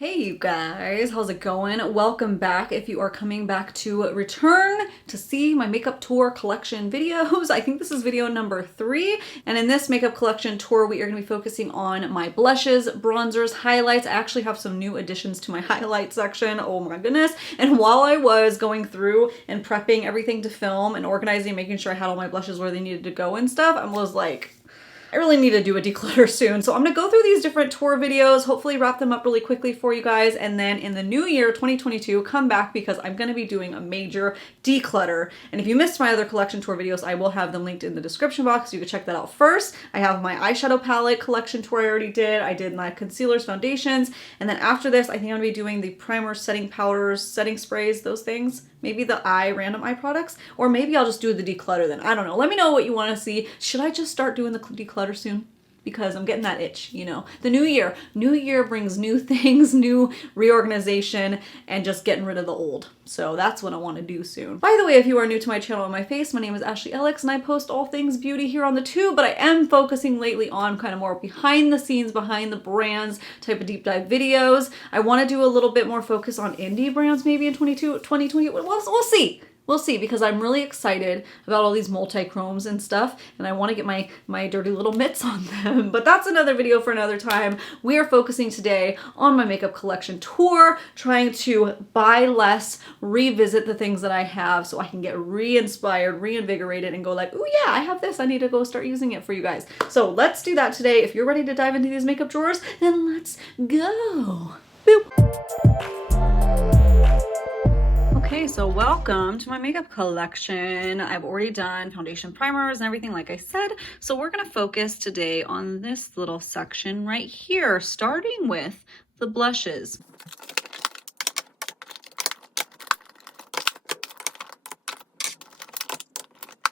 Hey you guys, how's it going? Welcome back if you are coming back to return to see my makeup tour collection videos. I think this is video number 3, and in this makeup collection tour we are going to be focusing on my blushes, bronzers, highlights. I actually have some new additions to my highlight section, oh my goodness. And while I was going through and prepping everything to film and organizing, making sure I had all my blushes where they needed to go and stuff, I was like, I really need to do a declutter soon. So I'm gonna go through these different tour videos, hopefully wrap them up really quickly for you guys. And then in the new year, 2022, come back because I'm gonna be doing a major declutter. And if you missed my other collection tour videos, I will have them linked in the description box. You can check that out first. I have my eyeshadow palette collection tour I already did. I did my concealers, foundations. And then after this, I think I'm gonna be doing the primers, setting powders, setting sprays, those things. Maybe the random eye products, or maybe I'll just do the declutter then. I don't know. Let me know what you want to see. Should I just start doing the declutter soon? Because I'm getting that itch, you know. The new year brings new things, new reorganization, and just getting rid of the old. So that's what I want to do soon. By the way, if you are new to my channel and my face, my name is Ashley Ellix, and I post all things beauty here on the tube, but I am focusing lately on kind of more behind the scenes, behind the brands type of deep dive videos. I want to do a little bit more focus on indie brands maybe in 2020. We'll see. We'll see, because I'm really excited about all these multi-chromes and stuff, and I want to get my dirty little mitts on them. But that's another video for another time. We are focusing today on my makeup collection tour, trying to buy less, revisit the things that I have so I can get re-inspired, reinvigorated, and go like, oh yeah, I have this. I need to go start using it for you guys. So let's do that today. If you're ready to dive into these makeup drawers, then let's go. Boop. Okay, so welcome to my makeup collection. I've already done foundation, primers, and everything like I said. So we're gonna focus today on this little section right here, starting with the blushes.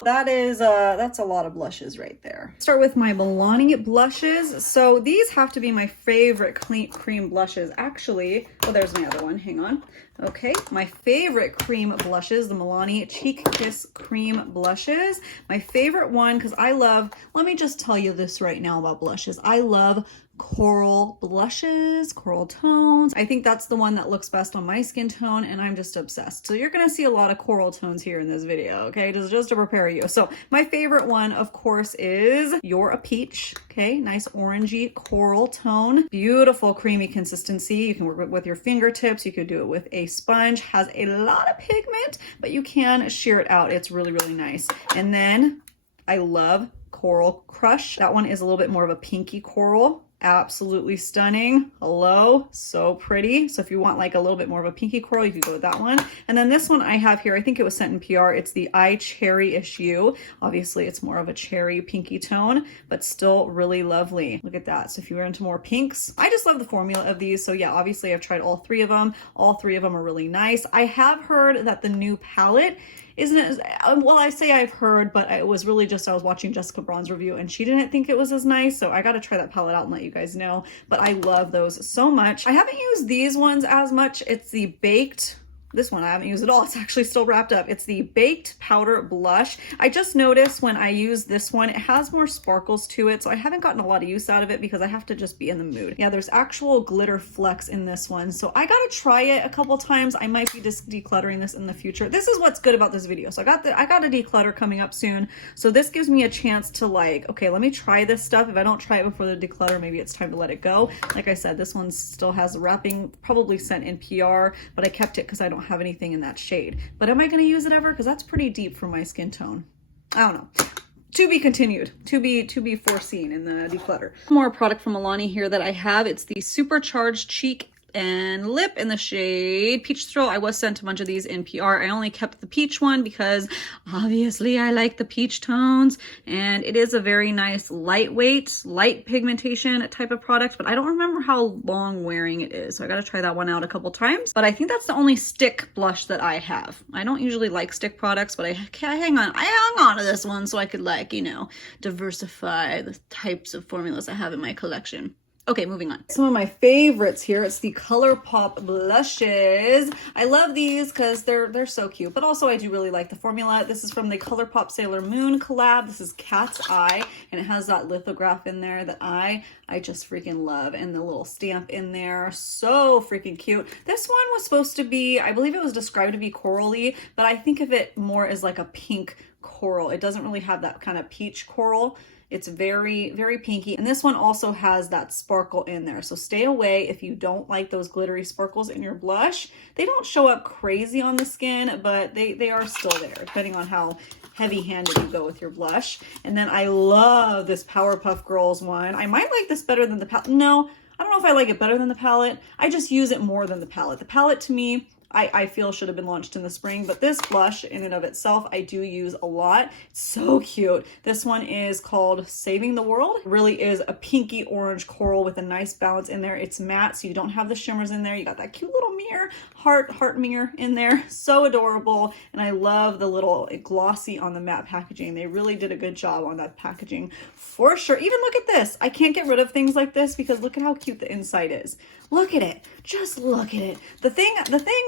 That's a lot of blushes right there. Start with my Milani blushes. So these have to be my favorite cream blushes. Actually, oh, there's my other one, hang on. Okay, my favorite cream blushes, the Milani Cheek Kiss Cream Blushes. My favorite one, because I love, let me just tell you this right now about blushes. I love coral blushes, coral tones. I think that's the one that looks best on my skin tone, and I'm just obsessed. So you're gonna see a lot of coral tones here in this video, okay? Just to prepare you. So my favorite one, of course, is You're a Peach. Okay, nice orangey coral tone. Beautiful creamy consistency. You can work with your fingertips. You could do it with a sponge. Has a lot of pigment, but you can sheer it out. It's really, really nice. And then I love Coral Crush. That one is a little bit more of a pinky coral. Absolutely stunning. Hello, so pretty. So if you want like a little bit more of a pinky coral, you could go with that one. And then this one I have here, I think it was sent in PR. It's the I Cherry Issue. Obviously it's more of a cherry pinky tone, but still really lovely. Look at that. So if you're into more pinks, I just love the formula of these. So yeah, obviously I've tried all 3 of them. All 3 of them are really nice. I have heard that the new palette isn't as, well, I say I've heard, but it was really just, I was watching Jessica Braun's review and she didn't think it was as nice. So I got to try that palette out and let you guys know, but I love those so much. I haven't used these ones as much. It's the Baked, this one I haven't used at all. It's actually still wrapped up. It's the Baked Powder Blush. I just noticed when I use this one, it has more sparkles to it. So I haven't gotten a lot of use out of it because I have to just be in the mood. Yeah, there's actual glitter flecks in this one. So I got to try it a couple times. I might be just decluttering this in the future. This is what's good about this video. So I got a declutter coming up soon. So this gives me a chance to like, okay, let me try this stuff. If I don't try it before the declutter, maybe it's time to let it go. Like I said, this one still has wrapping, probably sent in PR, but I kept it because I don't have anything in that shade. But am I going to use it ever? Because that's pretty deep for my skin tone. I don't know. To be continued, to be foreseen in the declutter. More product from Milani here that I have. It's the Supercharged Cheek and Lip in the shade Peach Thrill. I was sent a bunch of these in PR. I only kept the peach one because obviously I like the peach tones, and it is a very nice lightweight, light pigmentation type of product, but I don't remember how long wearing it is. So I got to try that one out a couple times, but I think that's the only stick blush that I have. I don't usually like stick products, but I hung on to this one so I could, like, you know, diversify the types of formulas I have in my collection. Okay, moving on. Some of my favorites here, it's the ColourPop blushes. I love these because they're so cute, but also I do really like the formula. This is from the ColourPop Sailor Moon collab. This is Cat's Eye, and it has that lithograph in there that I just freaking love, and the little stamp in there. So freaking cute. This one was supposed to be, I believe it was described to be corally, but I think of it more as like a pink coral. It doesn't really have that kind of peach coral. It's very, very pinky. And this one also has that sparkle in there. So stay away if you don't like those glittery sparkles in your blush. They don't show up crazy on the skin, but they are still there, depending on how heavy-handed you go with your blush. And then I love this Powerpuff Girls one. I might like this better than the palette. No, I don't know if I like it better than the palette. I just use it more than the palette. The palette, to me, I feel should have been launched in the spring, but this blush in and of itself, I do use a lot. It's so cute. This one is called Saving the World. It really is a pinky orange coral with a nice balance in there. It's matte, so you don't have the shimmers in there. You got that cute little mirror, heart mirror in there. So adorable. And I love the little glossy on the matte packaging. They really did a good job on that packaging for sure. Even look at this. I can't get rid of things like this because look at how cute the inside is. Look at it. Just look at it. The thing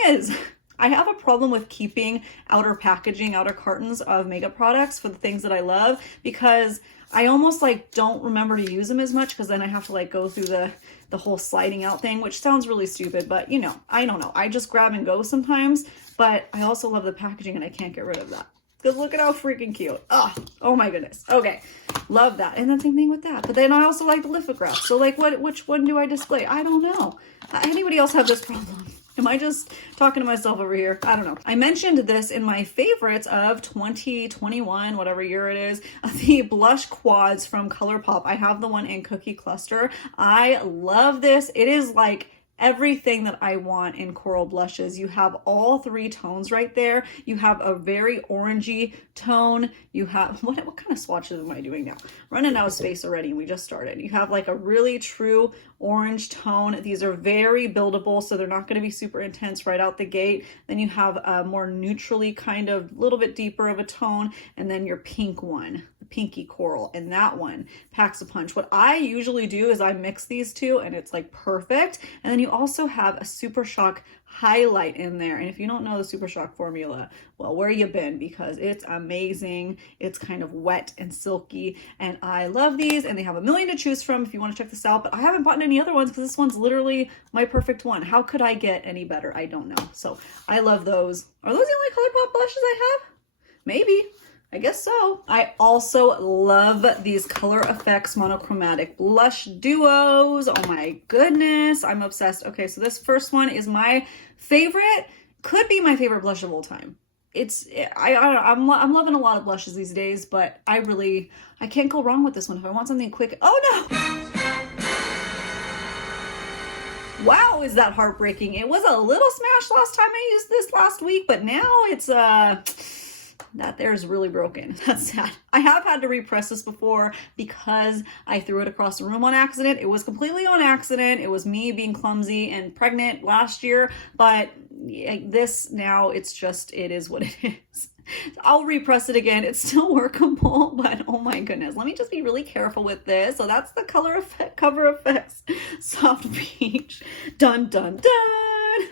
is, I have a problem with keeping outer packaging, outer cartons of makeup products for the things that I love, because I almost like don't remember to use them as much, because then I have to like go through the whole sliding out thing, which sounds really stupid, but you know, I don't know. I just grab and go sometimes, but I also love the packaging and I can't get rid of that. Because look at how freaking cute. Oh my goodness. Okay. Love that. And the same thing with that. But then I also like the lithograph. So like which one do I display? I don't know. Anybody else have this problem? Am I just talking to myself over here? I don't know. I mentioned this in my favorites of 2021, whatever year it is, the blush quads from ColourPop. I have the one in Cookie Cluster. I love this. It is like everything that I want in coral blushes. You have all three tones right there. You have a very orangey tone. You have, what kind of swatches am I doing now? Running out of space already. We just started. You have like a really true orange tone. These are very buildable, so they're not going to be super intense right out the gate. Then you have a more neutrally kind of little bit deeper of a tone, and then your pink one, the pinky coral, and that one packs a punch. What I usually do is I mix these two and it's like perfect. And then you also have a Super Shock highlight in there. And if you don't know the Super Shock formula, well, where you been? Because it's amazing. It's kind of wet and silky, and I love these, and they have a million to choose from if you want to check this out, but I haven't bought any other ones because this one's literally my perfect one. How could I get any better? I don't know. So I love those. Are those the only ColourPop blushes I have? Maybe. I guess so. I also love these Color Effects Monochromatic blush duos. Oh my goodness, I'm obsessed. Okay, so this first one is my favorite, could be my favorite blush of all time. I'm loving a lot of blushes these days, but I can't go wrong with this one if I want something quick. Oh no! Wow, is that heartbreaking. It was a little smash last time I used this last week, but now it's that there's really broken. That's sad. I have had to repress this before because I threw it across the room on accident. It was completely on accident. It was me being clumsy and pregnant last year, but this now it is what it is. I'll repress it again. It's still workable, but oh my goodness. Let me just be really careful with this. So that's the Cover Effects Soft Peach. Dun, dun, dun.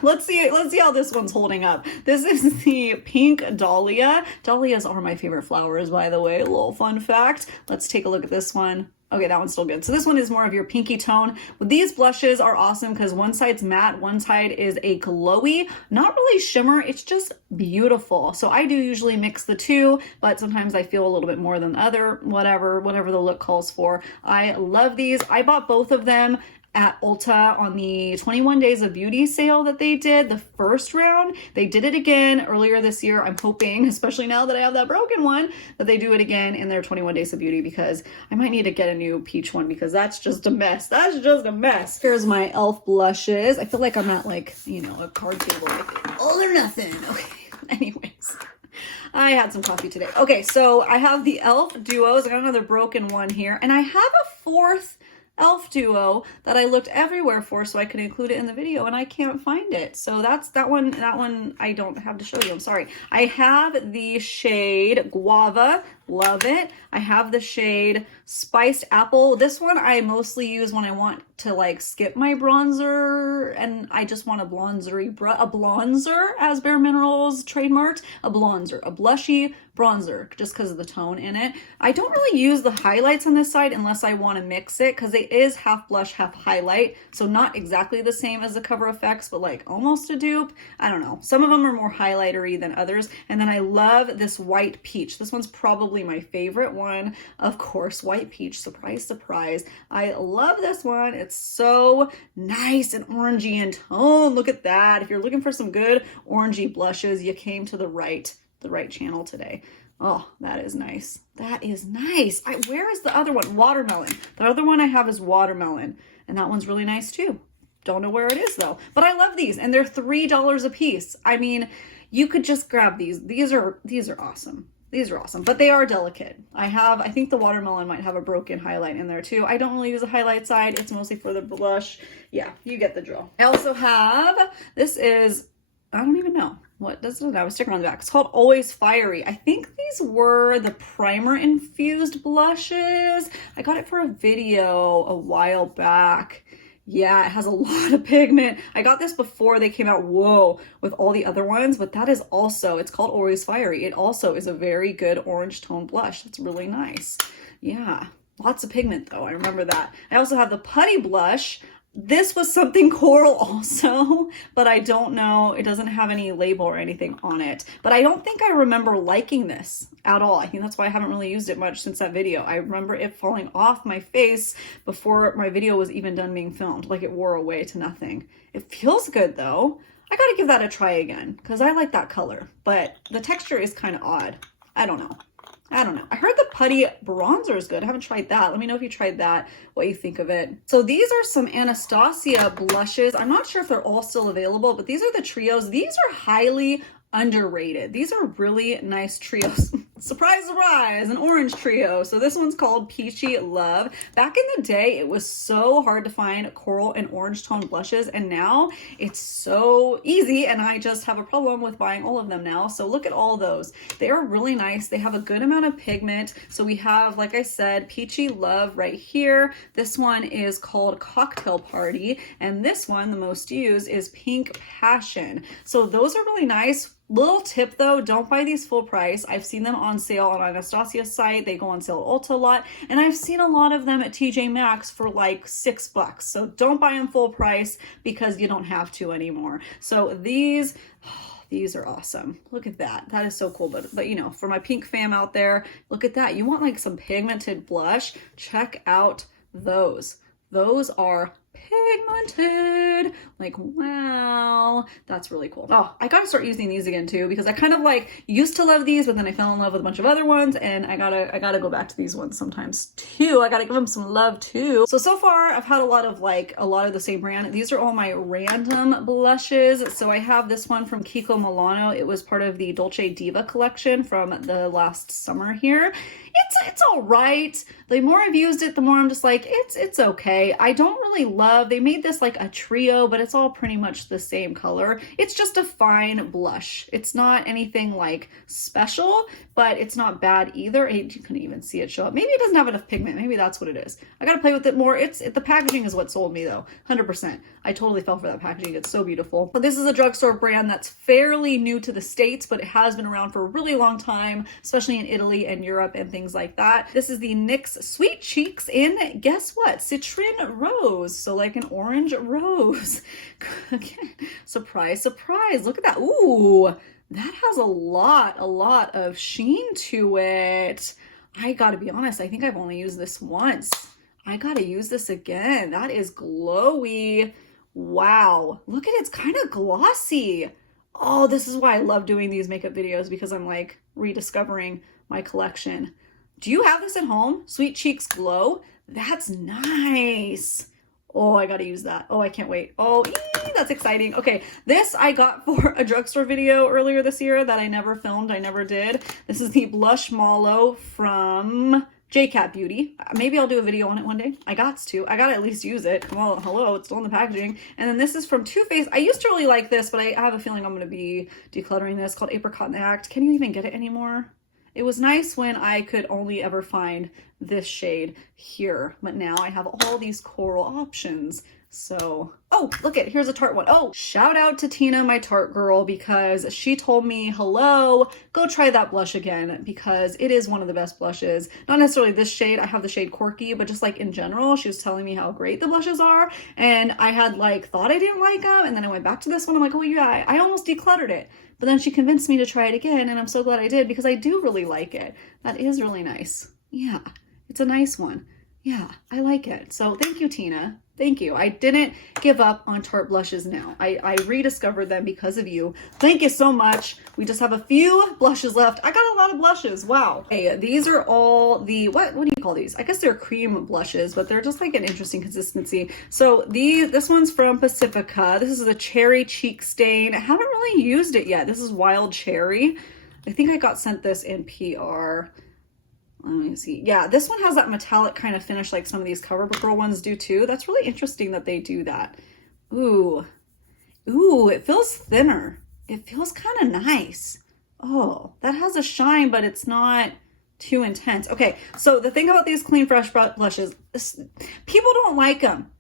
Let's see how this one's holding up. This is the pink Dahlia. Dahlias are my favorite flowers, by the way. A little fun fact. Let's take a look at this one. Okay, that one's still good. So this one is more of your pinky tone. These blushes are awesome because one side's matte, one side is a glowy, not really shimmer. It's just beautiful. So I do usually mix the two, but sometimes I feel a little bit more than the other, whatever the look calls for. I love these. I bought both of them at Ulta on the 21 Days of Beauty sale that they did, the first round. They did it again earlier this year. I'm hoping, especially now that I have that broken one, that they do it again in their 21 Days of Beauty, because I might need to get a new peach one because that's just a mess. That's just a mess. Here's my e.l.f. blushes. I feel like I'm at like, you know, a card table, like all or nothing. Okay, anyways. I had some coffee today. Okay, so I have the e.l.f. duos. I got another broken one here, and I have a fourth elf duo that I looked everywhere for so I could include it in the video, and I can't find it. So that's that one I don't have to show you, I'm sorry. I have the shade Guava, love it. I have the shade Spiced Apple. This one I mostly use when I want to like skip my bronzer and I just want a bronzer, as Bare Minerals trademarked, a bronzer, a blushy bronzer, just because of the tone in it. I don't really use the highlights on this side unless I want to mix it, because it is half blush, half highlight, so not exactly the same as the Cover FX, but like almost a dupe. I don't know. Some of them are more highlightery than others. And then I love this White Peach. This one's probably my favorite one. Of course, White Peach, surprise, surprise. I love this one. It's so nice and orangey in tone. Look at that. If you're looking for some good orangey blushes, you came to the right channel today. Oh, that is nice. That is nice. Where is the other one? Watermelon. The other one I have is Watermelon, and that one's really nice too. Don't know where it is though, but I love these, and they're $3 a piece. I mean, you could just grab these. These are awesome. These are awesome, but they are delicate. I think the Watermelon might have a broken highlight in there too. I don't really use a highlight side. It's mostly for the blush. Yeah, you get the drill. I also have, this is, I don't even know. What does it have a sticker on the back? It's called Always Fiery. I think these were the primer infused blushes. I got it for a video a while back. Yeah, it has a lot of pigment. I got this before they came out, with all the other ones, but that is also, it's called Always Fiery. It also is a very good orange tone blush. It's really nice. Yeah, lots of pigment though. I remember that. I also have the Putty Blush. This was something coral also, but I don't know. It doesn't have any label or anything on it. But I don't think I remember liking this at all. I think that's why I haven't really used it much since that video. I remember it falling off my face before my video was even done being filmed. Like it wore away to nothing. It feels good though. I gotta give that a try again because I like that color, but the texture is kind of odd. I don't know. I heard the Putty bronzer is good. I haven't tried that. Let me know if you tried that, what you think of it. So these are some Anastasia blushes. I'm not sure if they're all still available, but these are the trios. These are highly underrated. These are really nice trios. Surprise, surprise, an orange trio. So this one's called Peachy Love. Back in the day, it was so hard to find coral and orange tone blushes, and now it's so easy, and I just have a problem with buying all of them now. So look at all those. They are really nice. They have a good amount of pigment. So we have, like I said, Peachy Love right here. This one is called Cocktail Party, and this one, the most used, is Pink Passion. So those are really nice. Little tip though, don't buy these full price. I've seen them on sale on Anastasia's site. They go on sale at Ulta a lot, and I've seen a lot of them at TJ Maxx for like $6. So don't buy them full price because you don't have to anymore. So these are awesome. Look at that. That is so cool. But you know, for my pink fam out there, look at that. You want like some pigmented blush? Check out those. Those are pigmented. Like, wow, that's really cool. Oh, I gotta start using these again too, because I kind of like used to love these, but then I fell in love with a bunch of other ones, and I gotta go back to these ones sometimes too. I gotta give them some love too. So far I've had a lot of the same brand. These are all my random blushes. So I have this one from Kiko Milano. It was part of the Dolce Diva collection from the last summer here. It's all right. The more I've used it, the more I'm just like, it's okay. I don't really love, they made this like a trio, but it's all pretty much the same color. It's just a fine blush. It's not anything like special, but it's not bad either. You couldn't even see it show up. Maybe it doesn't have enough pigment. Maybe that's what it is. I gotta play with it more. The packaging is what sold me though, 100%. I totally fell for that packaging. It's so beautiful. But this is a drugstore brand that's fairly new to the States, but it has been around for a really long time, especially in Italy and Europe and things like that. This is the NYX Sweet Cheeks in, guess what? Citron Rose. So like an orange rose. Again, surprise, surprise. Look at that. Ooh, that has a lot of sheen to it. I gotta be honest, I think I've only used this once. I gotta use this again. That is glowy. Wow, look at it, it's kind of glossy. Oh, this is why I love doing these makeup videos, because I'm like rediscovering my collection. Do you have this at home? Sweet Cheeks Glow? That's nice. Oh, I gotta use that. Oh, I can't wait. Oh, that's exciting. Okay, this I got for a drugstore video earlier this year that I never filmed. I never did. This is the Blush Mallow from J-Cat Beauty. Maybe I'll do a video on it one day. I got to at least use it. Well, hello, it's still in the packaging. And then this is from Too Faced. I used to really like this, but I have a feeling I'm going to be decluttering this, called Apricot in the Act. Can you even get it anymore? It was nice when I could only ever find this shade here, but now I have all these coral options. So, oh, look it, here's a Tarte one. Oh, shout out to Tina, my Tarte girl, because she told me, hello, go try that blush again, because it is one of the best blushes. Not necessarily this shade, I have the shade Corky, but just like in general, she was telling me how great the blushes are, and I had like thought I didn't like them, and then I went back to this one, I'm like, oh yeah, I almost decluttered it. But then she convinced me to try it again, and I'm so glad I did, because I do really like it. That is really nice. Yeah, it's a nice one. Yeah, I like it. So thank you, Tina. Thank you. I didn't give up on Tarte blushes now. I rediscovered them because of you. Thank you so much. We just have a few blushes left. I got a lot of blushes. Wow. Hey, these are all the, what do you call these? I guess they're cream blushes, but they're just like an interesting consistency. So this one's from Pacifica. This is a cherry cheek stain. I haven't really used it yet. This is Wild Cherry. I think I got sent this in PR. Let me see. Yeah, this one has that metallic kind of finish like some of these Covergirl ones do too. That's really interesting that they do that. Ooh. Ooh, it feels thinner. It feels kind of nice. Oh, that has a shine, but it's not too intense. Okay, so the thing about these Clean Fresh blushes, people don't like them.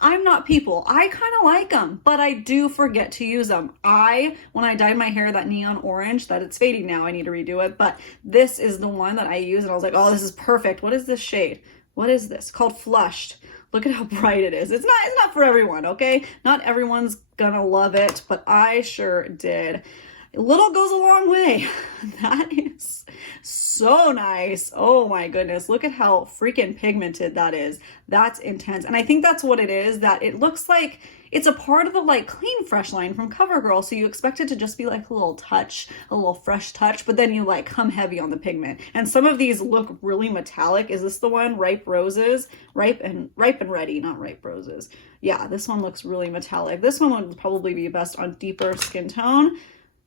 I'm not people. I kind of like them, but I do forget to use them. When I dyed my hair that neon orange, that it's fading now, I need to redo it, but this is the one that I use, and I was like, oh, this is perfect. What is this shade? What is this? Called Flushed. Look at how bright it is. It's not for everyone, okay? Not everyone's gonna love it, but I sure did. A little goes a long way. That is so nice. Oh my goodness. Look at how freaking pigmented that is. That's intense. And I think that's what it is, that it looks like it's a part of the like Clean Fresh line from Covergirl. So you expect it to just be like a little touch, a little fresh touch, but then you like come heavy on the pigment. And some of these look really metallic. Is this the one? Ripe Roses? Ripe and Ready, not Ripe Roses. Yeah, this one looks really metallic. This one would probably be best on deeper skin tone.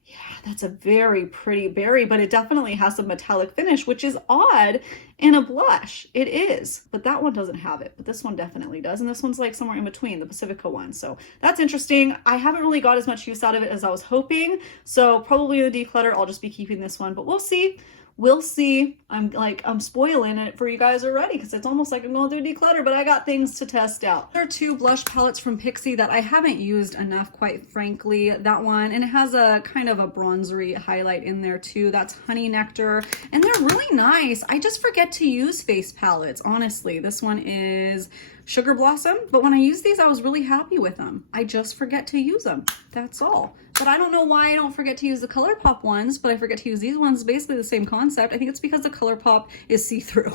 Yeah, that's a very pretty berry, but it definitely has a metallic finish, which is odd in a blush. It is, but that one doesn't have it, but this one definitely does. And this one's like somewhere in between, the Pacifica one. So that's interesting. I haven't really got as much use out of it as I was hoping. So probably in the declutter, I'll just be keeping this one, but we'll see. We'll see. I'm spoiling it for you guys already because it's almost like I'm going to do declutter, but I got things to test out. There are two blush palettes from Pixi that I haven't used enough, quite frankly. That one, and it has a kind of a bronzery highlight in there too. That's Honey Nectar, and they're really nice. I just forget to use face palettes, honestly. This one is Sugar Blossom, but when I use these, I was really happy with them. I just forget to use them. That's all. But I don't know why I don't forget to use the ColourPop ones, but I forget to use these ones. Basically the same concept. I think it's because the ColourPop is see-through.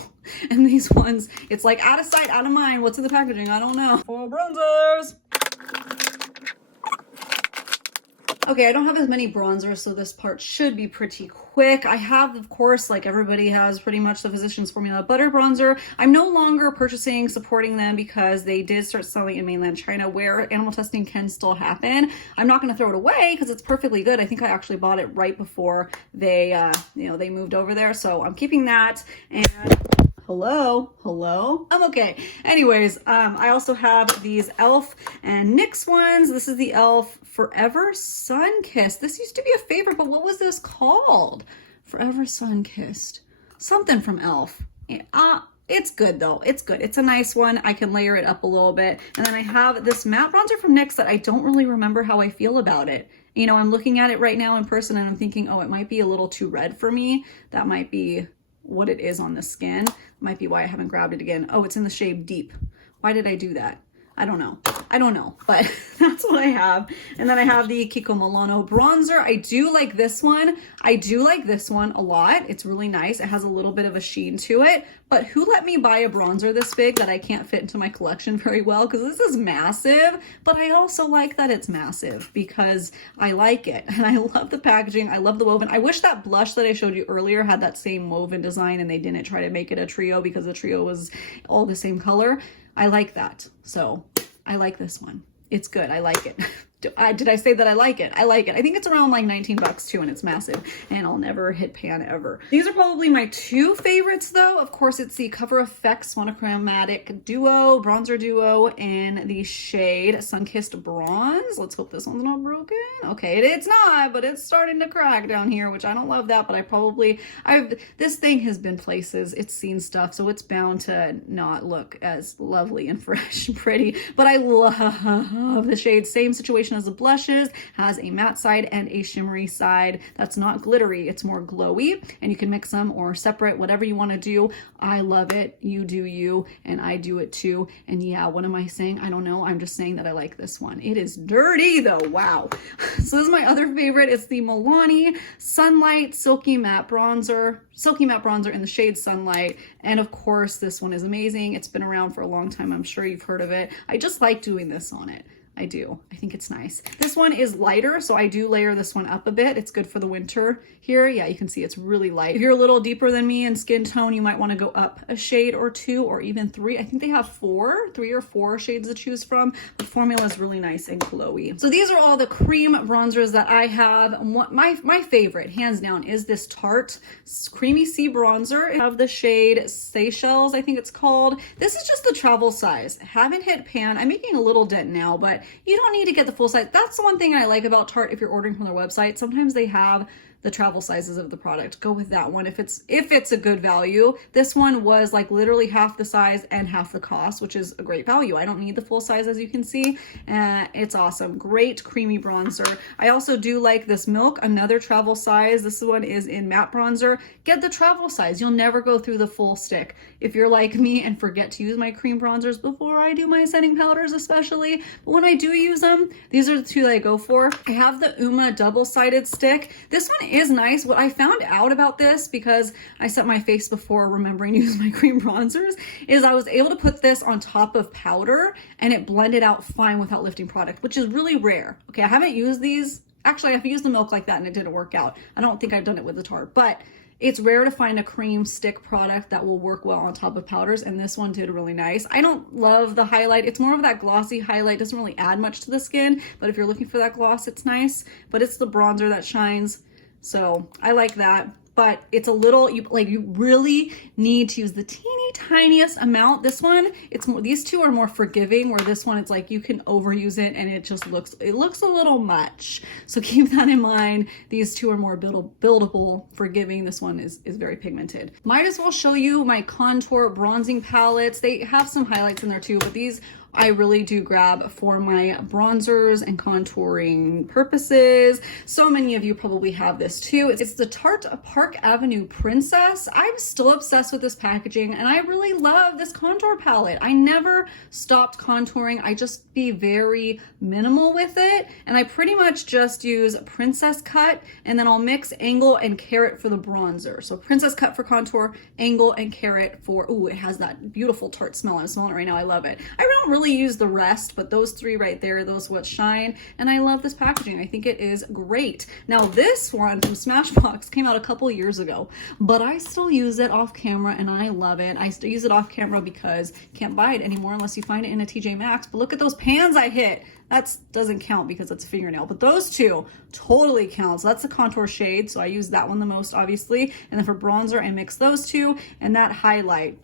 And these ones, it's like out of sight, out of mind. What's in the packaging? I don't know. For bronzers. Okay, I don't have as many bronzers, so this part should be pretty quick. I have, of course, like everybody has, pretty much the Physicians Formula butter bronzer. I'm no longer supporting them because they did start selling in mainland China where animal testing can still happen. I'm not going to throw it away because it's perfectly good. I think I actually bought it right before they, they moved over there. So I'm keeping that. And hello, I'm okay. Anyways, I also have these e.l.f. and NYX ones. This is the e.l.f. Forever Sun Kissed. This used to be a favorite, but what was this called? Forever Sun Kissed. Something from e.l.f. It's good though. It's good. It's a nice one. I can layer it up a little bit. And then I have this matte bronzer from NYX that I don't really remember how I feel about it. You know, I'm looking at it right now in person and I'm thinking, oh, it might be a little too red for me. That might be what it is on the skin. Might be why I haven't grabbed it again. Oh, it's in the shade Deep. Why did I do that? I don't know, but that's what I have. And then I have the Kiko Milano bronzer. I do like this one. I do like this one a lot. It's really nice. It has a little bit of a sheen to it, but who let me buy a bronzer this big that I can't fit into my collection very well? Because this is massive, but I also like that it's massive because I like it. And I love the packaging. I love the woven. I wish that blush that I showed you earlier had that same woven design and they didn't try to make it a trio because the trio was all the same color. I like that. So I like this one. It's good. I like it. Did I say that I like it? I like it. I think it's around like 19 bucks too, and it's massive, and I'll never hit pan ever. These are probably my two favorites though. Of course, it's the Cover FX Monochromatic Duo, Bronzer Duo, in the shade Sunkissed Bronze. Let's hope this one's not broken. Okay, it's not, but it's starting to crack down here, which I don't love that, but this thing has been places, it's seen stuff, so it's bound to not look as lovely and fresh and pretty, but I love the shade. Same situation as the blushes, has a matte side and a shimmery side that's not glittery, it's more glowy, and you can mix them or separate, whatever you want to do. I love it. You do you, and I do it too. And yeah, what am I saying? I don't know. I'm just saying that I like this one. It is dirty though. Wow. So this is my other favorite. It's the Milani Sunlight Silky Matte Bronzer in the shade Sunlight. And of course, this one is amazing. It's been around for a long time. I'm sure you've heard of it. I just like doing this on it. I do. I think it's nice. This one is lighter, so I do layer this one up a bit. It's good for the winter here. Yeah, you can see it's really light. If you're a little deeper than me in skin tone, you might want to go up a shade or two or even three. I think they have three or four shades to choose from. The formula is really nice and glowy. So these are all the cream bronzers that I have. My favorite, hands down, is this Tarte Creamy Sea Bronzer. I have the shade Seychelles, I think it's called. This is just the travel size. Haven't hit pan. I'm making a little dent now, but you don't need to get the full size. That's the one thing I like about Tarte if you're ordering from their website. Sometimes they have the travel sizes of the product. Go with that one if it's a good value. This one was like literally half the size and half the cost, which is a great value. I don't need the full size, as you can see. It's awesome. Great creamy bronzer. I also do like this Milk, another travel size. This one is in matte bronzer. Get the travel size. You'll never go through the full stick. If you're like me and forget to use my cream bronzers before I do my setting powders especially, but when I do use them, these are the two that I go for. I have the Uma double-sided stick. This one is nice. What I found out about this, because I set my face before remembering to use my cream bronzers, is I was able to put this on top of powder and it blended out fine without lifting product, which is really rare. Okay, I haven't used these. Actually, I've used the Milk like that and it didn't work out. I don't think I've done it with the Tarte, but it's rare to find a cream stick product that will work well on top of powders, and this one did really nice. I don't love the highlight. It's more of that glossy highlight. Doesn't really add much to the skin, but if you're looking for that gloss, it's nice. But it's the bronzer that shines, so I like that. But it's a little, you really need to use the teeny tiniest amount. This one, these two are more forgiving, where this one, it's like you can overuse it and it looks a little much. So keep that in mind. These two are more buildable, forgiving. This one is very pigmented. Might as well show you my contour bronzing palettes. They have some highlights in there too, but these I really do grab for my bronzers and contouring purposes. So many of you probably have this too. It's the Tarte Park Avenue Princess. I'm still obsessed with this packaging and I really love this contour palette. I never stopped contouring. I just be very minimal with it. And I pretty much just use Princess Cut, and then I'll mix Angle and Carrot for the bronzer. So Princess Cut for contour, Angle and Carrot for, ooh, it has that beautiful Tarte smell. I'm smelling it right now. I love it. I don't really use the rest, but those three right there, those what shine, and I love this packaging. I think it is great. Now this one from Smashbox came out a couple years ago, but I still use it off camera and I love it. I still use it off camera because can't buy it anymore unless you find it in a TJ Maxx. But look at those pans I hit. That doesn't count because it's a fingernail, but those two totally count. So that's the contour shade, so I use that one the most, obviously. And then for bronzer, I mix those two, and that highlight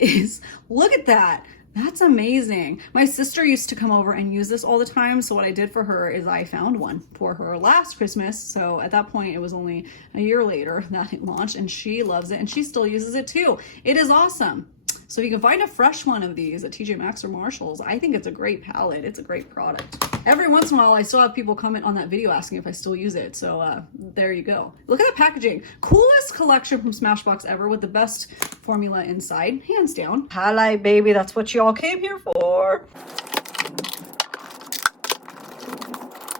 is, look at that. That's amazing. My sister used to come over and use this all the time. So what I did for her is I found one for her last Christmas. So at that point, it was only a year later that it launched, and she loves it and she still uses it too. It is awesome. So if you can find a fresh one of these at TJ Maxx or Marshall's, I think it's a great palette. It's a great product. Every once in a while, I still have people comment on that video asking if I still use it. So there you go. Look at the packaging. Coolest collection from Smashbox ever, with the best formula inside, hands down. Highlight, baby. That's what y'all came here for.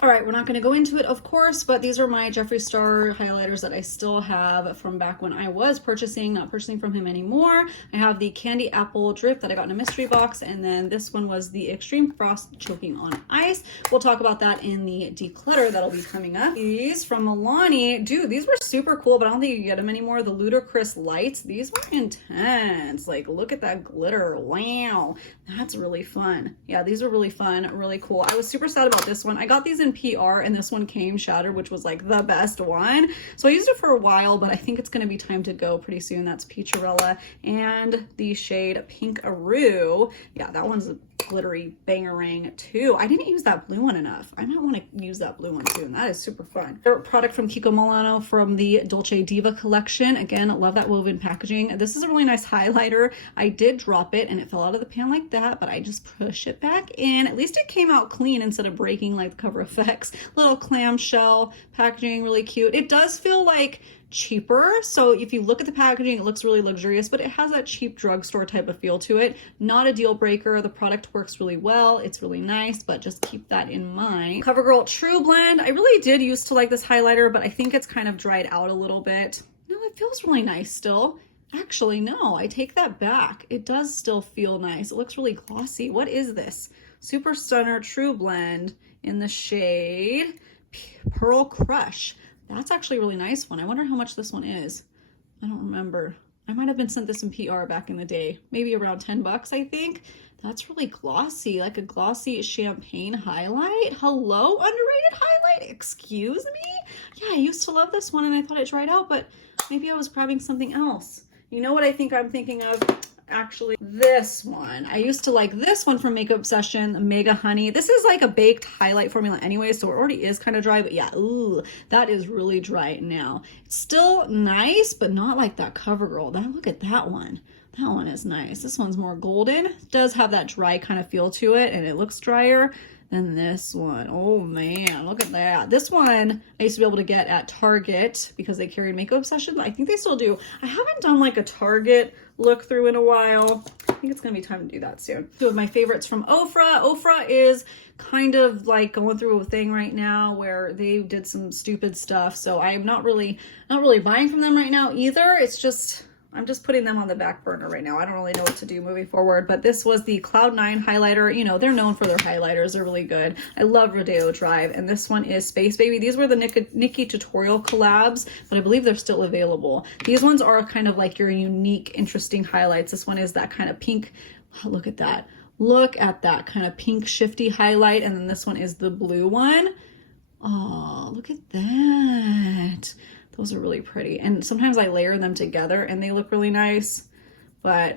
All right, we're not going to go into it, of course, but these are my Jeffree Star highlighters that I still have from back when I was purchasing, not purchasing from him anymore. I have the Candy Apple Drip that I got in a mystery box, and then this one was the Extreme Frost Choking on Ice. We'll talk about that in the declutter that'll be coming up. These from Milani, dude, these were super cool, but I don't think you can get them anymore. The Ludicrous Lights, these were intense. Like, look at that glitter. Wow, that's really fun. Yeah, these are really fun, really cool. I was super sad about this one. I got these in PR and this one came shattered, which was like the best one. So I used it for a while, but I think it's going to be time to go pretty soon. That's Peacharella and the shade Pinkaroo. Yeah, that one's a glittery bangerang too. I didn't use that blue one enough. I might want to use that blue one soon. That is super fun. Favorite product from Kiko Milano from the Dolce Diva collection. Again, love that woven packaging. This is a really nice highlighter. I did drop it and it fell out of the pan like that, but I just push it back in. At least it came out clean instead of breaking like the Cover FX. Little clamshell packaging, really cute. It does feel like cheaper, so if you look at the packaging, it looks really luxurious, but it has that cheap drugstore type of feel to it. Not a deal breaker. The product works really well. It's really nice, but just keep that in mind. Covergirl True Blend. I really did used to like this highlighter, but I think it's kind of dried out a little bit. No, it feels really nice still. Actually, no, I take that back. It does still feel nice. It looks really glossy. What is this? Super Stunner True Blend in the shade Pearl Crush. That's actually a really nice one. I wonder how much this one is. I don't remember. I might have been sent this in PR back in the day. Maybe around 10 bucks, I think. That's really glossy, like a glossy champagne highlight. Hello, underrated highlight? Excuse me? Yeah, I used to love this one and I thought it dried out, but maybe I was grabbing something else. You know what I think I'm thinking of? Actually, this one. I used to like this one from Makeup Obsession, Mega Honey. This is like a baked highlight formula anyway, so it already is kind of dry, but yeah, ooh, that is really dry now. It's still nice, but not like that Covergirl. Look at that one. That one is nice. This one's more golden. It does have that dry kind of feel to it, and it looks drier than this one. Oh man, look at that. This one I used to be able to get at Target because they carried Makeup Obsession. I think they still do. I haven't done like a Target look through in a while. I think it's gonna be time to do that soon. Two of my favorites from Ofra. Ofra is kind of like going through a thing right now where they did some stupid stuff, so I'm not really buying from them right now either. It's just I'm just putting them on the back burner right now. I don't really know what to do moving forward, but this was the Cloud 9 highlighter. You know, they're known for their highlighters. They're really good. I love Rodeo Drive, and this one is Space Baby. These were the Nikki tutorial collabs, but I believe they're still available. These ones are kind of like your unique, interesting highlights. This one is that kind of pink. Oh, look at that. Look at that kind of pink shifty highlight, and then this one is the blue one. Oh, look at that. Those are really pretty. And sometimes I layer them together and they look really nice. But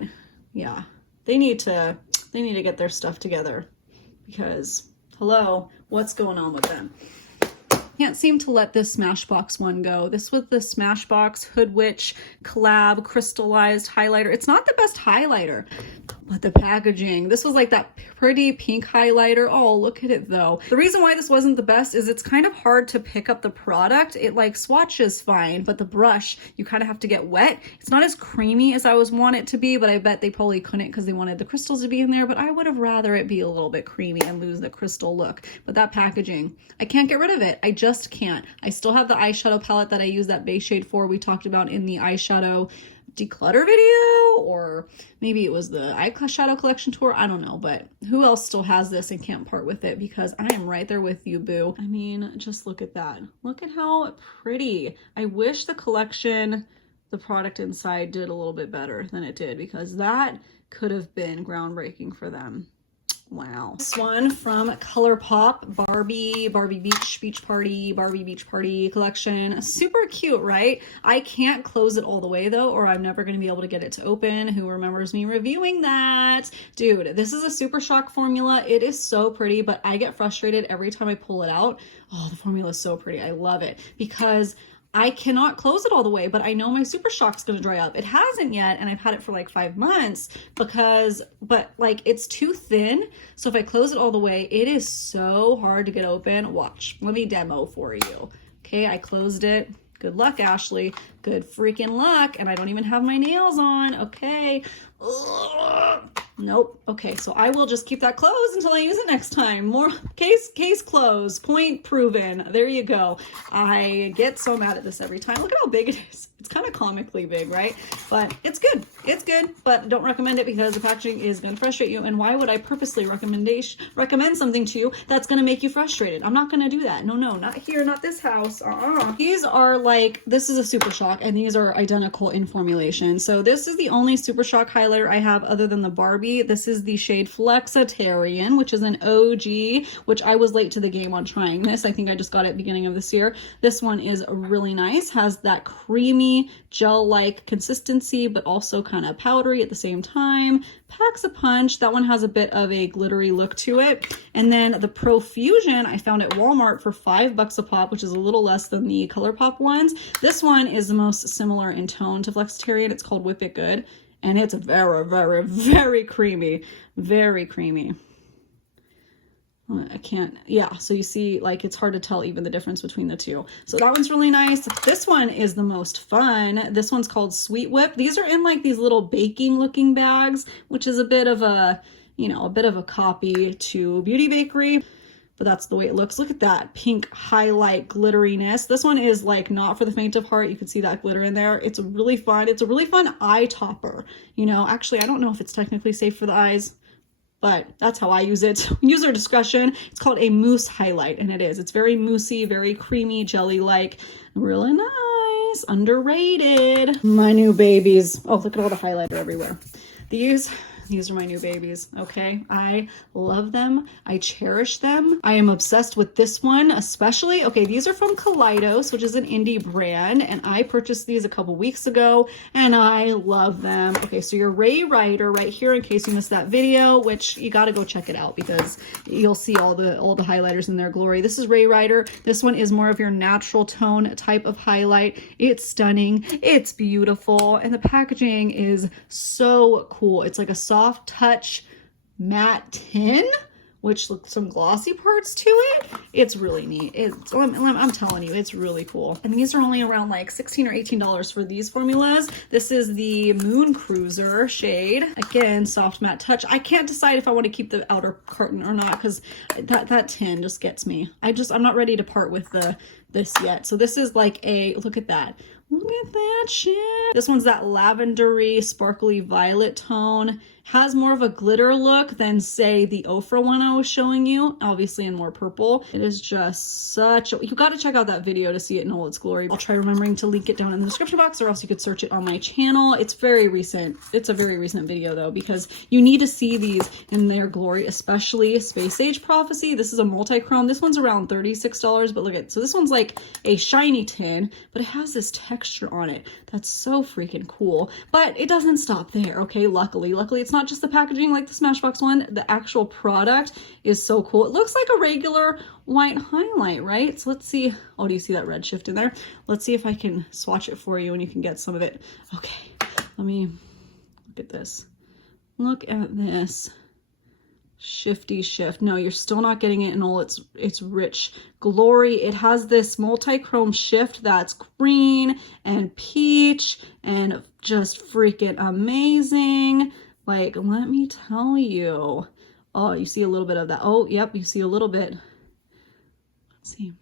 yeah, they need to get their stuff together because hello, what's going on with them? Can't seem to let this Smashbox one go. This was the Smashbox Hood Witch collab crystallized highlighter. It's not the best highlighter, but the packaging. This was like that pretty pink highlighter. Oh, look at it though. The reason why this wasn't the best is it's kind of hard to pick up the product. It like swatches fine, but the brush, you kind of have to get wet. It's not as creamy as I want it to be, but I bet they probably couldn't because they wanted the crystals to be in there, but I would have rather it be a little bit creamy and lose the crystal look. But that packaging, I can't get rid of it. I just can't. I still have the eyeshadow palette that I use that base shade for. We talked about in the eyeshadow declutter video, or maybe it was the eyeshadow collection tour. I don't know, but who else still has this and can't part with it? Because I am right there with you, boo. I mean, just look at that. Look at how pretty. I wish the collection, the product inside did a little bit better than it did, because that could have been groundbreaking for them. Wow. This one from ColourPop, Barbie Beach Party collection. Super cute, right? I can't close it all the way though, or I'm never going to be able to get it to open. Who remembers me reviewing that? Dude, this is a Super Shock formula. It is so pretty, but I get frustrated every time I pull it out. Oh, the formula is so pretty. I love it because I cannot close it all the way, but I know my Super Shock's gonna dry up. It hasn't yet, and I've had it for like 5 months but like it's too thin. So if I close it all the way, it is so hard to get open. Watch, let me demo for you. Okay, I closed it. Good luck, Ashley. Good freaking luck. And I don't even have my nails on. Okay. Ugh. Nope. Okay, so I will just keep that closed until I use it next time. More case closed. Point proven. There you go. I get so mad at this every time. Look at how big it is. It's kind of comically big, right? But it's good. It's good, but don't recommend it because the packaging is going to frustrate you. And why would I purposely recommend something to you that's going to make you frustrated? I'm not going to do that. No, not here, not this house. These are like, this is a Super Shock, and these are identical in formulation. So this is the only Super Shock highlighter I have other than the Barbie. This is the shade Flexitarian, which is an OG, which I was late to the game on trying this. I think I just got it beginning of this year. This one is really nice, has that creamy gel-like consistency, but also kind of powdery at the same time. Packs a punch. That one has a bit of a glittery look to it. And then the Profusion I found at Walmart for $5 a pop, which is a little less than the ColourPop ones. This one is the most similar in tone to Flexitarian. It's called Whip It Good. And it's very, very, very creamy. Very creamy. I can't, yeah, so you see, like, it's hard to tell even the difference between the two. So that one's really nice. This one is the most fun. This one's called Sweet Whip. These are in like these little baking looking bags, which is a bit of a, you know, a bit of a copy to Beauty Bakery. But that's the way it looks. Look at that pink highlight glitteriness. This one is like not for the faint of heart. You can see that glitter in there. It's really fun. It's a really fun eye topper. You know, actually, I don't know if it's technically safe for the eyes, but that's how I use it. User discretion. It's called a mousse highlight, and it is. It's very moussey, very creamy, jelly-like. Really nice. Underrated. My new babies. Oh, look at all the highlighter everywhere. These are my new babies, okay? I love them. I cherish them. I am obsessed with this one, especially. Okay, these are from Collidos, which is an indie brand, and I purchased these a couple weeks ago, and I love them. Okay, so your Ray Ryder right here, in case you missed that video, which you gotta go check it out because you'll see all the highlighters in their glory. This is Ray Ryder. This one is more of your natural tone type of highlight. It's stunning. It's beautiful, and the packaging is so cool. It's like a soft touch matte tin, which looks some glossy parts to it. It's really neat. I'm telling you, it's really cool. And these are only around like $16 or $18 for these formulas. This is the Moon Cruiser shade. Again, soft matte touch. I can't decide if I want to keep the outer carton or not because that tin just gets me. I'm not ready to part with this yet. So this is like a, look at that. Look at that shit. This one's that lavendery, sparkly violet tone. Has more of a glitter look than, say, the Ofra one I was showing you, obviously in more purple. It is just such a, you got to check out that video to see it in all its glory. I'll try remembering to link it down in the description box, or else you could search it on my channel. It's very recent. It's a very recent video though, because you need to see these in their glory, especially Space Age Prophecy. This is a multi-chrome. This one's around $36, but look at, so this one's like a shiny tin, but it has this texture on it. That's so freaking cool. But it doesn't stop there, okay? Luckily it's not just the packaging like the Smashbox one. The actual product is so cool. It looks like a regular white highlight, right? So let's see. Oh, do you see that red shift in there? Let's see if I can swatch it for you and you can get some of it. Okay, let me look at this. Look at this. Shifty shift. No, you're still not getting it in all its rich glory. It has this multi-chrome shift that's green and peach and just freaking amazing. Like, let me tell you. Oh, you see a little bit of that. Oh, yep, you see a little bit. Let's see.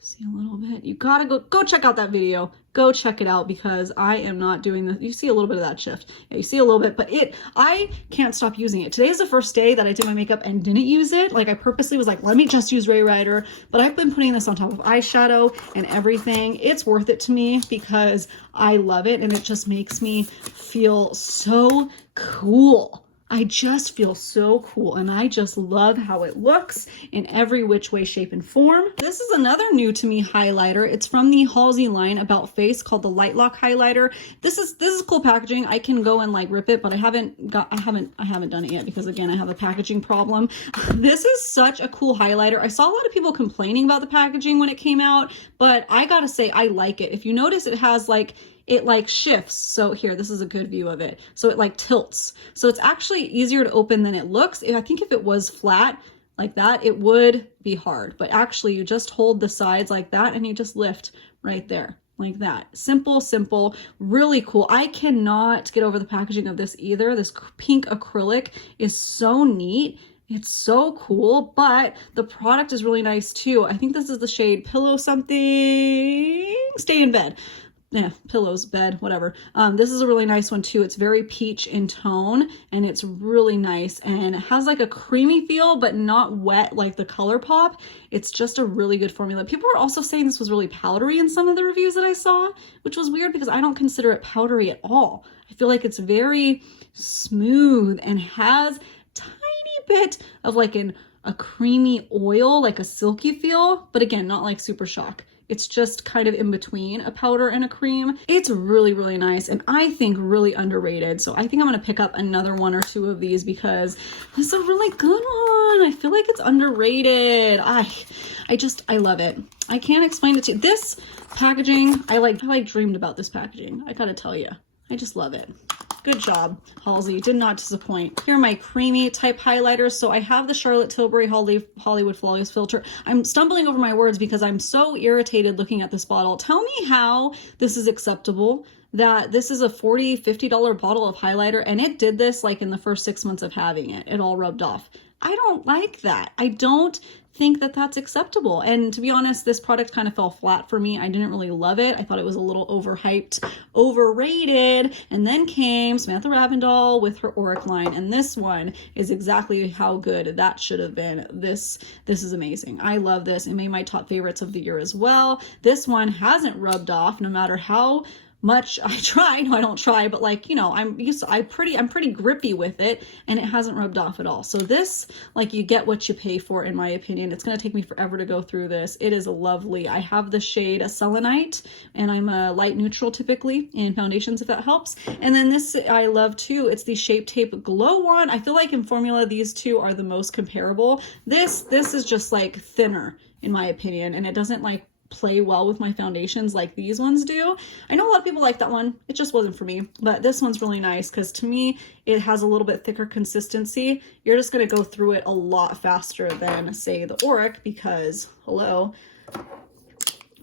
See a little bit. You gotta go check out that video. Go check it out because I am not doing this. You see a little bit of that shift. Yeah, you see a little bit, but I can't stop using it. Today is the first day that I did my makeup and didn't use it. Like I purposely was like, let me just use Ray Ryder, but I've been putting this on top of eyeshadow and everything. It's worth it to me because I love it and it just makes me feel so cool. I just feel so cool and I just love how it looks in every which way, shape, and form. This is another new to me highlighter. It's from the Halsey line About Face called the Light Lock highlighter. This is cool packaging. I can go and like rip it, but I haven't done it yet because again, I have a packaging problem. This is such a cool highlighter. I saw a lot of people complaining about the packaging when it came out, but I gotta say I like it. If you notice, it has like, it like shifts. So here, this is a good view of it. So it like tilts. So it's actually easier to open than it looks. I think if it was flat like that, it would be hard, but actually you just hold the sides like that and you just lift right there. like that. Simple, simple, really cool. I cannot get over the packaging of this either. This pink acrylic is so neat. It's so cool, but the product is really nice too. I think this is the shade Pillow something, Stay in Bed. Yeah, pillows, bed, whatever. This is a really nice one too. It's very peach in tone and it's really nice and it has like a creamy feel, but not wet like the ColourPop. It's just a really good formula. People were also saying this was really powdery in some of the reviews that I saw, which was weird because I don't consider it powdery at all. I feel like it's very smooth and has tiny bit of like a creamy oil, like a silky feel, but again, not like Super Shock. It's just kind of in between a powder and a cream. It's really, really nice and I think really underrated. So I think I'm gonna pick up another one or two of these because it's a really good one. I feel like it's underrated. I love it. I can't explain it to you. This packaging, I like dreamed about this packaging. I gotta tell you, I just love it. Good job, Halsey. Did not disappoint. Here are my creamy type highlighters. So I have the Charlotte Tilbury Hollywood Flawless Filter. I'm stumbling over my words because I'm so irritated looking at this bottle. Tell me how this is acceptable, that this is a $40, $50 bottle of highlighter and it did this like in the first 6 months of having it. It all rubbed off. I don't like that. I don't think that that's acceptable. And to be honest, this product kind of fell flat for me. I didn't really love it. I thought it was a little overhyped, overrated. And then came Samantha Ravindall with her Auric line. And this one is exactly how good that should have been. This is amazing. I love this. It made my top favorites of the year as well. This one hasn't rubbed off no matter how much I try. No, I don't try, but like, you know, I'm pretty grippy with it and it hasn't rubbed off at all. So this, like, you get what you pay for, in my opinion. It's going to take me forever to go through this. It is lovely. I have the shade a Selenite and I'm a light neutral typically in foundations, if that helps. And then this I love too. It's the Shape Tape Glow one. I feel like in formula, these two are the most comparable. This is just like thinner in my opinion. And it doesn't like play well with my foundations like these ones do. I know a lot of people like that one. It just wasn't for me, but this one's really nice because to me it has a little bit thicker consistency. You're just going to go through it a lot faster than say the Auric because hello,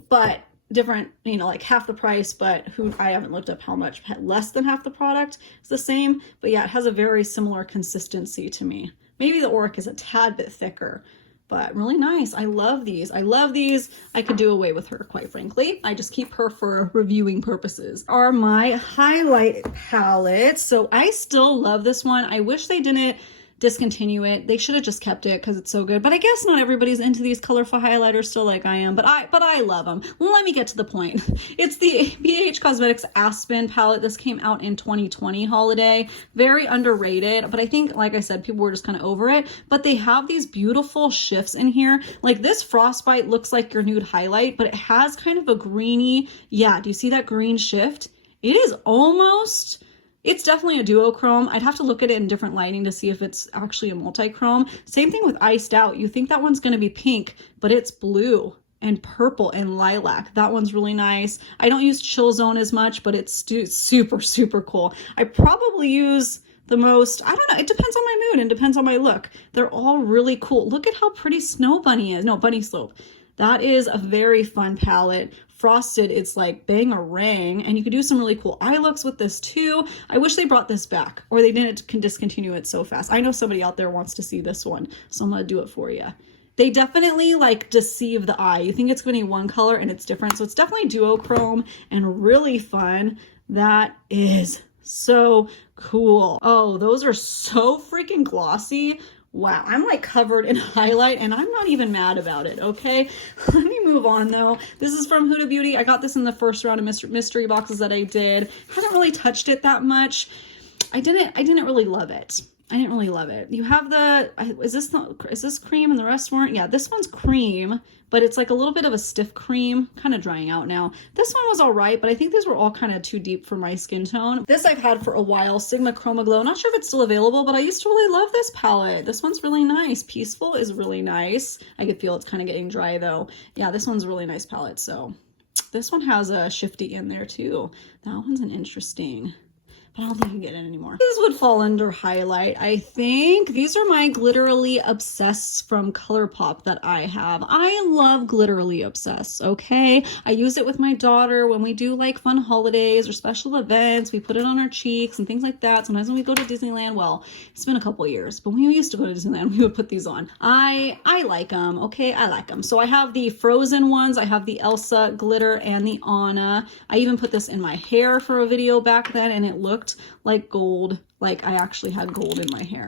but different, you know, like half the price, but I haven't looked up how much, less than half the product. It's the same, but yeah, it has a very similar consistency to me. Maybe the Auric is a tad bit thicker, but really nice. I love these. I love these. I could do away with her, quite frankly. I just keep her for reviewing purposes. Are my highlight palettes. So I still love this one. I wish they didn't discontinue it. They should have just kept it because it's so good. But I guess not everybody's into these colorful highlighters still like I am, but I love them. Let me get to the point. It's the BH Cosmetics Aspen palette. This came out in 2020 holiday. Very underrated, but I think, like I said, people were just kind of over it. But they have these beautiful shifts in here. Like this Frostbite looks like your nude highlight, but it has kind of a greeny, yeah, do you see that green shift? It is almost... It's definitely a duochrome. I'd have to look at it in different lighting to see if it's actually a multi-chrome. Same thing with Iced Out. You think that one's going to be pink, but it's blue and purple and lilac. That one's really nice. I don't use Chill Zone as much, but it's super, super cool. I probably use the most, I don't know, it depends on my mood and depends on my look. They're all really cool. Look at how pretty Snow Bunny is. No, Bunny Slope. That is a very fun palette. Frosted, it's like Bangarang, and you could do some really cool eye looks with this too. I wish they brought this back, or they didn't discontinue it so fast. I know somebody out there wants to see this one, so I'm gonna do it for you. They definitely like deceive the eye. You think it's gonna be one color and it's different, so it's definitely duochrome and really fun. That is so cool. Oh, those are so freaking glossy. Wow, I'm like covered in highlight and I'm not even mad about it, okay? Let me move on though. This is from Huda Beauty. I got this in the first round of mystery boxes that I did. Haven't really touched it that much. I didn't really love it. I didn't really love it. You have the, is this cream and the rest weren't? Yeah, this one's cream, but it's like a little bit of a stiff cream, kind of drying out now. This one was all right, but I think these were all kind of too deep for my skin tone. This I've had for a while, Sigma Chroma Glow. Not sure if it's still available, but I used to really love this palette. This one's really nice. Peaceful is really nice. I could feel it's kind of getting dry though. Yeah, this one's a really nice palette. So this one has a shifty in there too. That one's an interesting but I don't think you can get in anymore. These would fall under highlight, I think. These are my Glitterily Obsessed from ColourPop that I have. I love Glitterily Obsessed, okay? I use it with my daughter when we do like fun holidays or special events. We put it on our cheeks and things like that. Sometimes when we go to Disneyland, well, it's been a couple years, but when we used to go to Disneyland, we would put these on. I like them, okay? I like them. So I have the Frozen ones. I have the Elsa glitter and the Anna. I even put this in my hair for a video back then, and it looked like gold. Like I actually had gold in my hair.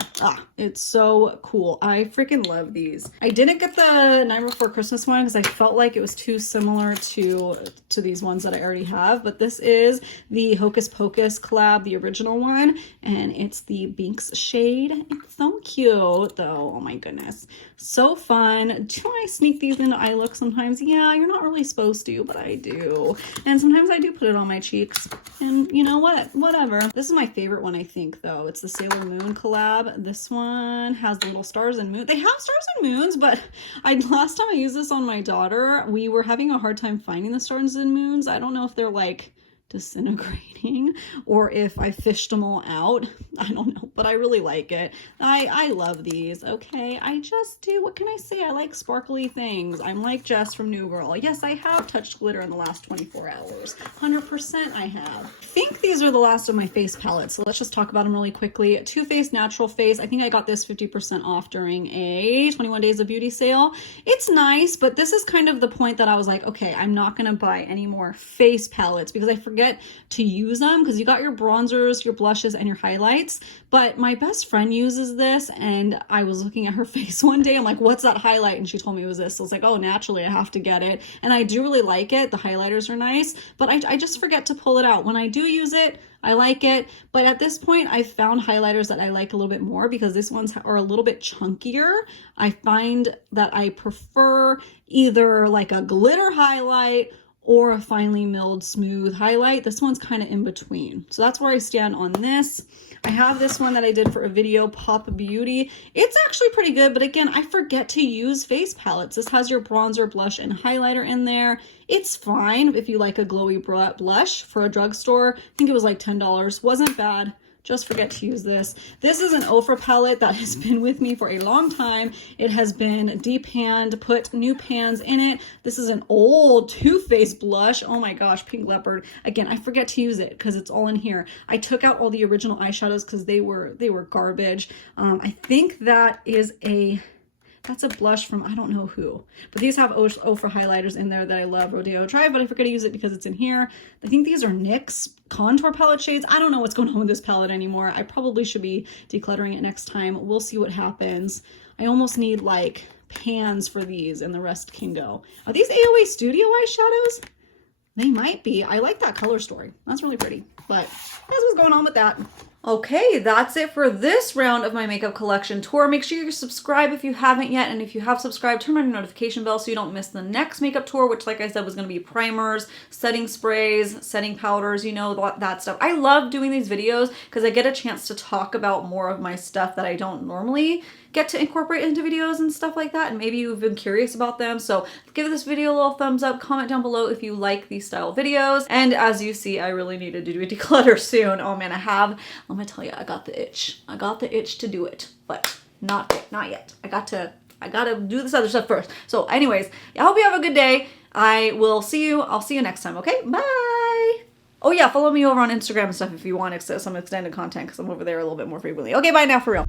It's so cool. I freaking love these. I didn't get the Night Before Christmas one because I felt like it was too similar to these ones that I already have. But this is the Hocus Pocus collab, the original one, and it's the Binks shade. It's so cute though. Oh my goodness. So fun. Do I sneak these into eye look sometimes? Yeah, you're not really supposed to, but I do. And sometimes I do put it on my cheeks. And you know what? Whatever. This is my favorite one, I think, though. It's the Sailor Moon collab. This one has the little stars and moons. They have stars and moons, but last time I used this on my daughter, we were having a hard time finding the stars and moons. I don't know if they're like disintegrating or if I fished them all out. I don't know, but I really like it. I love these. Okay, I just do. What can I say? I like sparkly things. I'm like Jess from New Girl. Yes, I have touched glitter in the last 24 hours. 100% I have. I think these are the last of my face palettes, so let's just talk about them really quickly. Too Faced Natural Face. I think I got this 50% off during a 21 Days of Beauty sale. It's nice, but this is kind of the point that I was like, okay, I'm not gonna buy any more face palettes because I forget to use them, because you got your bronzers, your blushes, and your highlights. But my best friend uses this, and I was looking at her face one day. I'm like, what's that highlight? And she told me it was this. So I was like, oh, naturally I have to get it. And I do really like it. The highlighters are nice, but I just forget to pull it out. When I do use it, I like it. But at this point, I've found highlighters that I like a little bit more because these ones are a little bit chunkier. I find that I prefer either like a glitter highlight or a finely milled smooth highlight. This one's kind of in between. So that's where I stand on this. I have this one that I did for a video, Pop Beauty. It's actually pretty good, but again, I forget to use face palettes. This has your bronzer, blush, and highlighter in there. It's fine if you like a glowy blush for a drugstore. I think it was like $10. Wasn't bad. Just forget to use this. This is an Ofra palette that has been with me for a long time. It has been de-panned, put new pans in it. This is an old Too Faced blush. Oh my gosh, Pink Leopard. Again, I forget to use it because it's all in here. I took out all the original eyeshadows because they were garbage. I think that's a blush from I don't know who, but these have Ofra highlighters in there that I love, Rodeo Drive, but I forget to use it because it's in here. I think these are Nyx Contour Palette shades. I don't know what's going on with this palette anymore. I probably should be decluttering it next time. We'll see what happens. I almost need like pans for these and the rest can go. Are these AOA Studio eyeshadows? They might be. I like that color story. That's really pretty, but that's what's going on with that. Okay, that's it for this round of my makeup collection tour. Make sure you subscribe if you haven't yet, and if you have subscribed, turn on your notification bell so you don't miss the next makeup tour, which like I said was going to be primers, setting sprays, setting powders, you know, that stuff. I love doing these videos because I get a chance to talk about more of my stuff that I don't normally get to incorporate into videos and stuff like that, and maybe you've been curious about them. So give this video a little thumbs up, comment down below if you like these style videos, and as you see, I really needed to do a declutter soon. Oh man, I'm gonna tell you, I got the itch. I got the itch to do it, but not yet. I gotta do this other stuff first. So anyways, I hope you have a good day. I'll see you next time, okay? Bye! Oh yeah, follow me over on Instagram and stuff if you want some extended content because I'm over there a little bit more frequently. Okay, bye now for real.